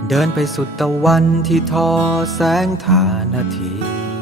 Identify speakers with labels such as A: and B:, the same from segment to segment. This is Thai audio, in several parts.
A: เดินไปสุดตะวันที่ทอแสงฐานาที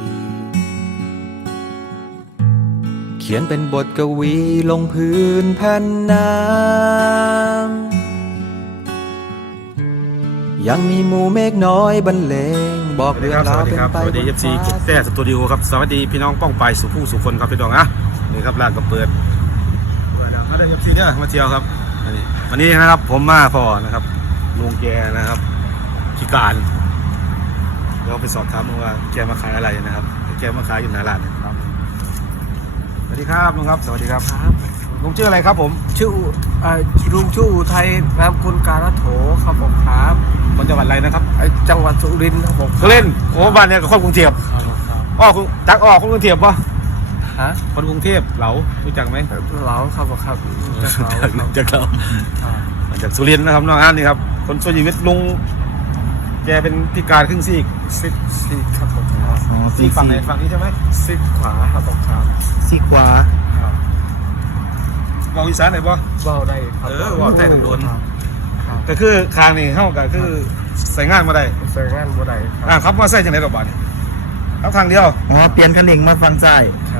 A: เขียนเป็นบทกวีลงพื้นแผ่นน้ำยังมีหมู่เมฆน้อยบรรเลงบอกเรื่องราวเป็นไปบนฟ้า
B: สวัสดี FC กุ๊กแต้สตูดิโอครับสวัสดีพี่น้องป้องไปสุผู้สุคนครับพี่น้องนะนี่ครับร้านก็เปิดมาได้ FC เนี่ยมาเที่ยวครับวันนี้นะครับผมมาพอนะครับลุงแกนะครับพิการเราไปสอบถามว่าแกมาขายอะไรนะครับแกมาขายอยู่หน้าร้านนะครับสวัสดีครับลุงครับสวัสดีครับลุงชื่ออะไรครับผม
C: ชื่อลุงชื่ออุทัยนามกุลการะโถครับผมครับ
B: คนจังหวัดอะไรนะครับ
C: จังหวัดสุรินทร์ครับผม
B: สุรินทร์โอ้บ้านเนี่ยกับคนกรุงเทพอ้อคุณจักคนกรุงเทพปะ
C: ฮะ
B: คนกรุงเทพเหลารู้จักไหม
C: เหลาครับผมครับจากเหลาครับ
B: จากจากสุรินทร์นะครับน้องอันนี่ครับคนช่วยชีวิตลุงแกเป็นพิการครึ่งซีก
C: ซิกครับผม
B: ซีกฝั่งไหนฝั่งนี้ใช่ไหม
C: ซิกขวาครับผมครับ
A: ซีขวา
C: ครับ
B: เราอีสานไหนบ่
C: เบ้าได้ครับ
B: เว้าได้โดน
C: ครับ
B: ก็คือคางนี่เข้ากับคือใส่งานมาได้
C: ใส่งานบ่ได้ครับ
B: ครับมาใส่จังไหนดอกบานนี่ครับทางเดียว
A: อ๋อเปลี่ยนคันเร่งมาฟังซ้าย
C: ครับ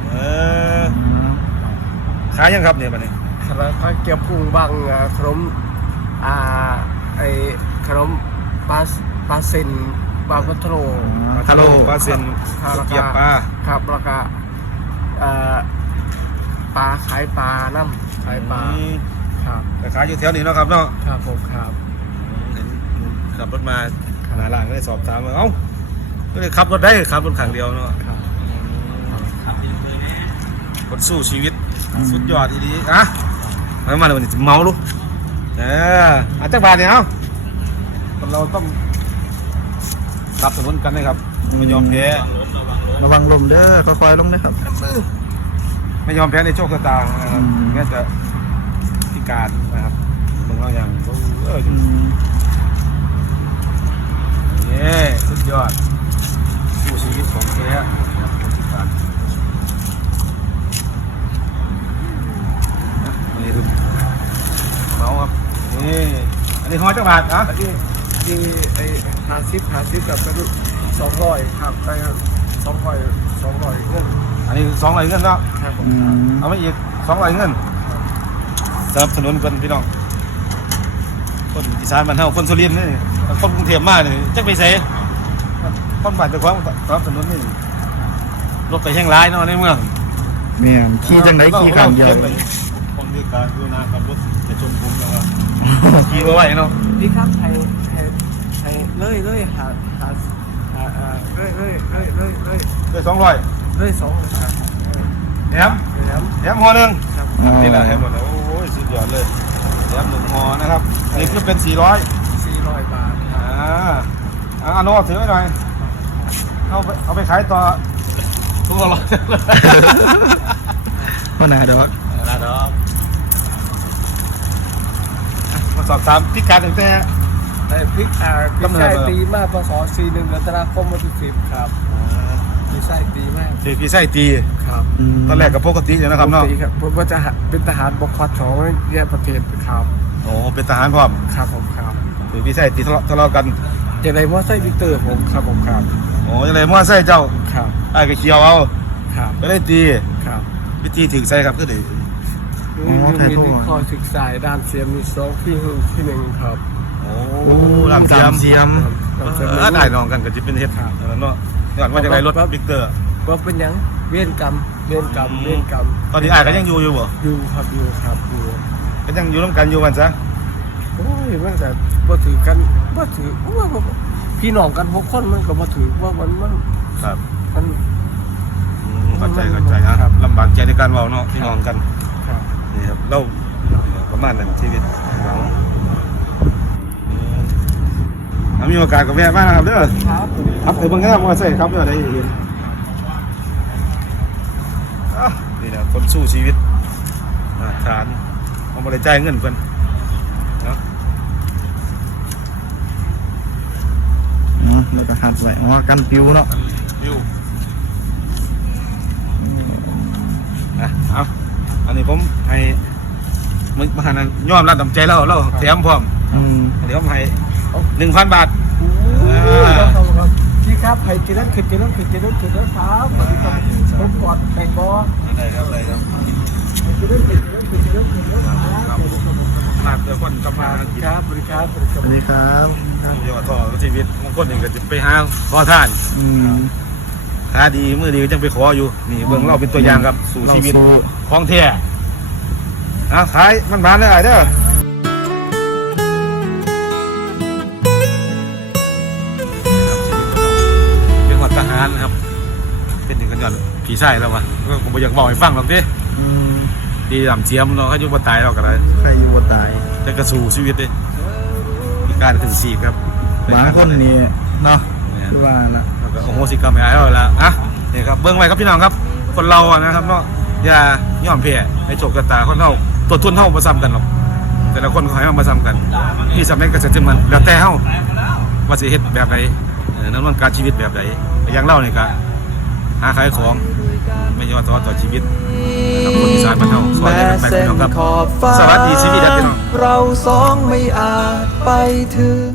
B: ขายยังครับเนี่ยบัดนี้
C: แล้วก็เกี่ยวพุงบ้างขนมไอขนมปลาเซนปลาพัทโล
A: ฮัลโหล
B: ปลาเซนเกี๊ยวปลา
C: ครับแล้วก็ปลาขายปลาน้ำขายปลาครับ
B: แต่ขายอยู่แถวนี้เนาะครับเนาะ
C: ครับผมครับ
B: เห็นขับรถมาหน้าร้านก็เลยสอบถามว่าเอ้าก็เลยขับรถได้ขับรถขังเดียวเนาะ
C: ครับ
B: คนสู้ชีวิตสุดยอดดีๆอะแล้วมาเลยวันนี้จะเมาลูกอาจจะบาดเนี่ยเอ้าคนเราต้องรับสนุนกันนะครับไม่ยอมแพ้
A: ระวังลมเด้อค่อยๆลงนะครับ
B: ไม่ยอมแพ้ในโชคชะตานะครับถึงแม้จะพิการนะครับมึงเราอย่างนี่สุดยอดสู้ชีวิตของแท้นะครับคนพิการนี่คือเขาครับนี่อันนี้ห้อยจังหวัดอ่ะ
C: อันนี้ไอ้50กับกระดูก200ครับได้ครับ200เงิน
B: อันนี้200เงินเนาะ
C: ครับผม
B: เอามาอีก200เงินสนับสนุนคนพี่น้องคนอีสานบ้านเฮาคนสุรินทร์นี่คนกรุงเทพมานี่จักไปไสคนบ้านเจ้าของสนับสนุนนี่รถไปแห่งร้ายเนาะในเมือง
A: แม่นขี่จังไดขี่ข้างเดียว
B: คนพิการอยู่นาขับรถจะชนผมแล้วว่าขี่บ่ไหวเนาะ
C: นี่ครับให้เลยหาเลย
B: ได้200
C: 2ครับ
B: แถม
C: แล้ว
B: แถมห่อหนึง
C: ครับ
B: นี่แหละแถมหมดแล้วโอ้ยสุดยอดเลยแถม1ห่อนะครับอันนี้คือเป็น400
C: 400 บาทครับ
B: โน้ตถือไว้หน่อยเอาไปขายต่อทุกคนรอ
A: พ่อนาดอก
B: นะครับมาสอบถามพิการตั้งแต่
C: แต่พริก
B: กำเนิด
C: ไส้
B: เหรอ
C: ตีมากพศ41กรกฎาคมวันที่10ครับพริกไส้ตีมาก
B: พี่ไส้ตี
C: ครับ
B: ตอนแรกกับปกติอยู่นะครับเนาะ
C: ปกติครับผมว่าจะเป็นทหารบกคของแยกประเทศครับ
B: โอ้เป็นทหารพร้อม
C: ครับผมครับ
B: พี่ไส้ตีทะเลาะกัน
C: อย่างไรว่าไส้วิกเตอร์ผมครับผมครับ
B: โอ้ยังไงมั่วไส้เจ้า
C: ครับ
B: ไอ้ก็เคียวเอา
C: ครับ
B: ไม่ได้ตี
C: ครับ
B: วิธีถึงไส้ครับก็ดี
C: มีที่คอยศึกษาด้านเสียมมี2ที่1ครับ
B: โอ้
A: โอ้
B: ลำเสียม
A: เสียม
B: ได้น้องกันก็จะเป็นเฮ็ดเนาะย้อนว่าจะไรรถบิ๊กเตอร์
C: ก็เป็นยังเวียนกรรม
B: ตอนนี้ไอ้ก็ยังอยู่บ่
C: อยู่ครับอยู่
B: ก็ยังอยู่ร่วมกันอยู่กันซะ
C: โอ้ยมันแต่บ่ถือกันบ่ถือว่าพี่น้องกัน6คนมันก็บ่ถือว่ามัน
B: ครับ
C: มัน
B: เข้าใจครับลำบากใจในการเว้าเนาะพี่น้องกัน
C: ครับ
B: นี่ครับเราประมาณนั้นชีวิตเรามีโอกาสกับแม่บ้างนะครับเด้อ
C: ครับ
B: ครับแต่บางครั้งมาใส่ครับเด้อได้เห็นนี่แหละคนสู้ชีวิตฐานเอามาได้จ่ายเงินเพิ่นเนาะ
A: แล้วก็หัดไว้อ๋อกันปิวเนาะ
B: วิวเอาอันนี้ผมให้มึงมาหันยอมรับน้ำใจเราแถมพร้อมเดี๋ยวผมให้ 1,000 บาท
C: ครับพี่ครับไผ่กินนั่นขึ้นกินนั่นขึ้นกินนั่นขึ้นนั่นครับสวัสดีครับผมกอดแบ่งบอ
B: ได้ครับได้ครับ
C: กินนั่นขึ้นกินนั่นขึ้นกินนั่นขึ้นนั่นครับ
B: มาเดี๋ยวคนกลับมา
C: ครับสวัสดีครับ
D: สวัสดีครับ
B: เดี๋ยวต่อชีวิตบางคนนี่ก็จะไปหาขอทาน
D: อืม
B: หาดีมือดีก็ยังไปขออยู่นี่เบิ่งเราเป็นตัวอย่างครับสู่ชีวิต
D: เราสู้
B: ของแท้ขายมันบานได้เด้อเป็นหัวทหารนะครับ เป็นถึงกันยอนผีไส้แล้ววะก็ผมอยากบอกให้ฟังหรอกดิ
D: อืม
B: ดีดำเจียมเนาะเขาอยู่บนตายเราก็ได้
D: ใครอยู่บ่ตาย
B: แต่ก็สู่ชีวิตดิมีการถึงสีครับ
D: บางคนนี่เนาะ
B: เนี่ย
D: คือว่าละ
B: แล้วก็โอ้โหสิกรรมไม่อายเราละนี่ครับเบิ้งไว้ครับพี่น้องครับคนเราอะนะครับเนาะอย่าย่อมแพ้ให้โชคชะตาคนเราตัวทุนเท่ามาซ้ำกันหรอกแต่ละคนก็ให้มาซ้ำกันที่สำเร็จก็จะเต็มมันแล้วแต่เฮาว่าสิเฮ็ดแบบไหนนั้นมันการชีวิตแบบไหนอย่างเราเนี่ยก็หาขายของไม่ย่อท้อต่อชีวิตนะครับคนอีสานบ้านเฮาซอยกันไปพี่น้องครับสวัสดีชีวิตครับพี่น้อง
A: เราสองไม่อาจไปถึง